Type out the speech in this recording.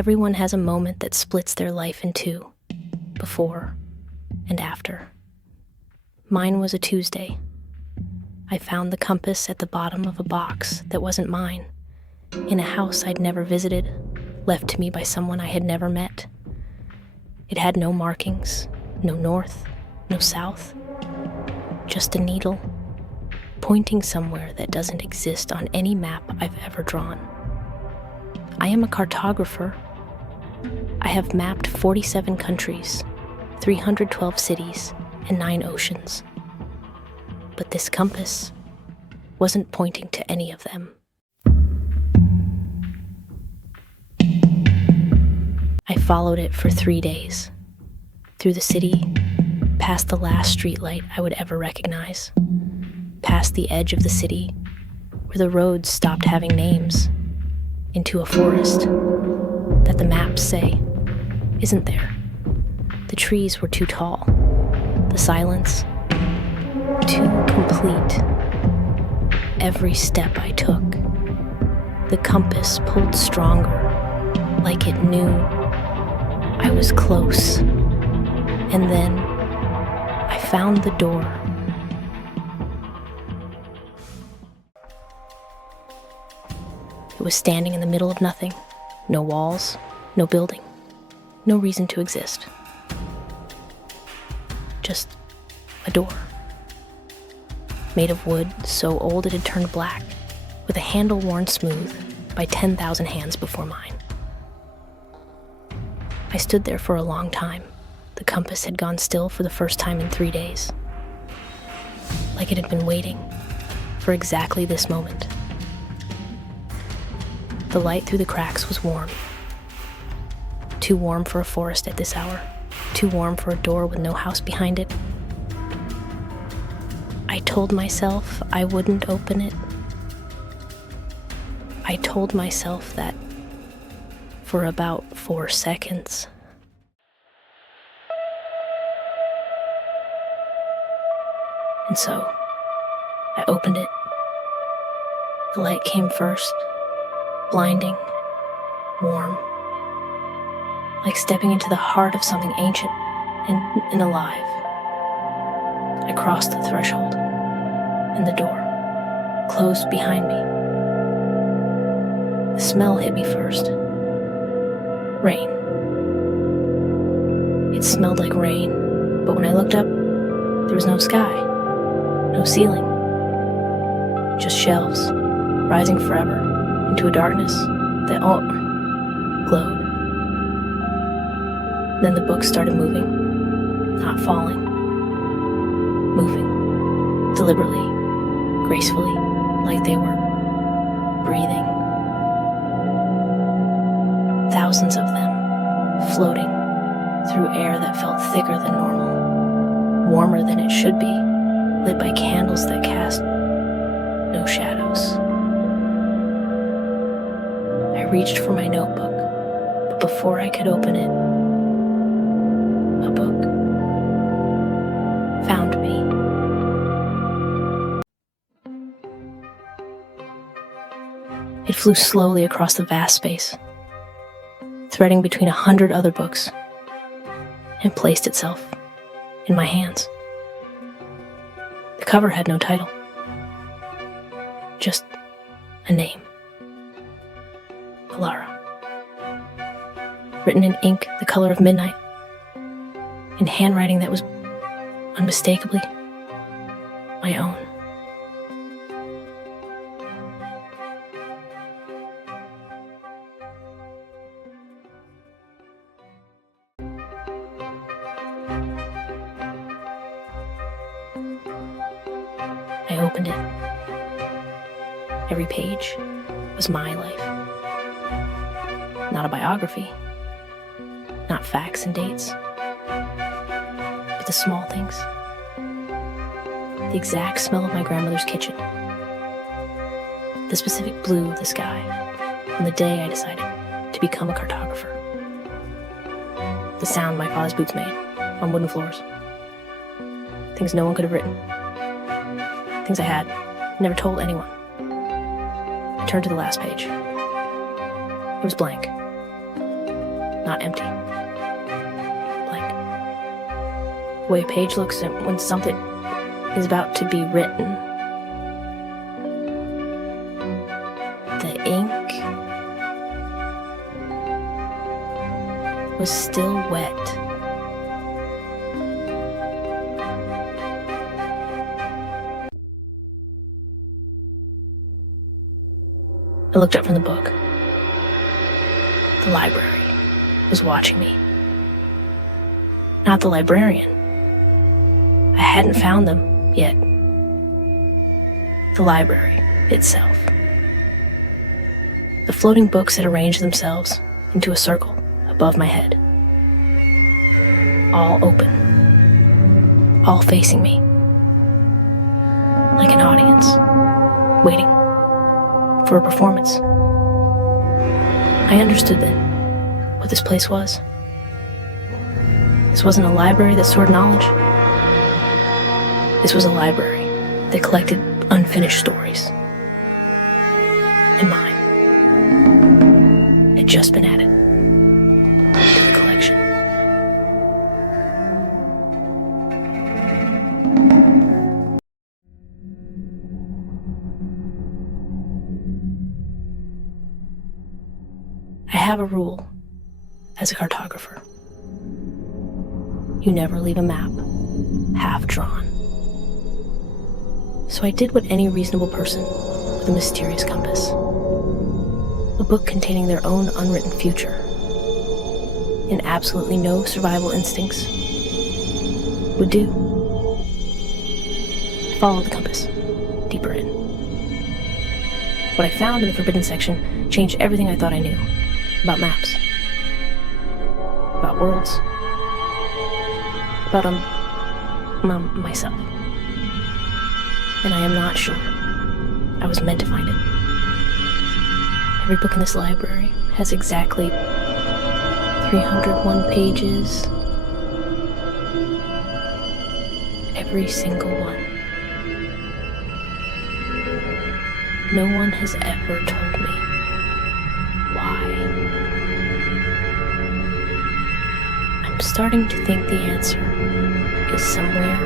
Everyone has a moment that splits their life in two, before and after. Mine was a Tuesday. I found the compass at the bottom of a box that wasn't mine, in a house I'd never visited, left to me by someone I had never met. It had no markings, no north, no south, just a needle, pointing somewhere that doesn't exist on any map I've ever drawn. I am a cartographer. I have mapped 47 countries, 312 cities, and 9 oceans. But this compass wasn't pointing to any of them. I followed it for 3 days, through the city, past the last streetlight I would ever recognize, past the edge of the city, where the roads stopped having names, into a forest that the maps say isn't there. The trees were too tall, the silence too complete. Every step I took, the compass pulled stronger, like it knew I was close. And then I found the door. It was standing in the middle of nothing. No walls, no building, no reason to exist. Just a door. Made of wood so old it had turned black, with a handle worn smooth by 10,000 hands before mine. I stood there for a long time. The compass had gone still for the first time in 3 days. Like it had been waiting for exactly this moment. The light through the cracks was warm. Too warm for a forest at this hour. Too warm for a door with no house behind it. I told myself I wouldn't open it. I told myself that for about 4 seconds. And so, I opened it. The light came first, blinding, warm, like stepping into the heart of something ancient and alive. I crossed the threshold, and the door closed behind me. The smell hit me first. Rain. It smelled like rain, but when I looked up, there was no sky, no ceiling, just shelves rising forever into a darkness that glowed. Then the books started moving, not falling, moving, deliberately, gracefully, like they were breathing. Thousands of them, floating through air that felt thicker than normal, warmer than it should be, lit by candles that cast no shadows. I reached for my notebook, but before I could open it, a book found me. It flew slowly across the vast space, threading between 100 other books, and placed itself in my hands. The cover had no title, just a name. Elara. Written in ink the color of midnight, in handwriting that was unmistakably my own. I opened it. Every page was my life. Not a biography, not facts and dates, but the small things. The exact smell of my grandmother's kitchen. The specific blue of the sky on the day I decided to become a cartographer. The sound my father's boots made on wooden floors. Things no one could have written. Things I had never told anyone. I turned to the last page. It was blank. not empty. Blank. The way a page looks when something is about to be written. The ink was still wet. I looked up from the book. The library was watching me. Not the librarian. I hadn't found them yet. The library itself. The floating books had arranged themselves into a circle above my head. All open. All facing me. Like an audience. Waiting for a performance. I understood then what this place was. This wasn't a library that stored knowledge. This was a library that collected unfinished stories. And mine had just been added to the collection. I have a rule as a cartographer. You never leave a map half drawn. So I did what any reasonable person with a mysterious compass, a book containing their own unwritten future, and absolutely no survival instincts, would do. I followed the compass deeper in. What I found in the forbidden section changed everything I thought I knew about maps, about worlds, about myself. And I am not sure I was meant to find it. Every book in this library has exactly 301 pages. Every single one. No one has ever told me why. I'm starting to think the answer is somewhere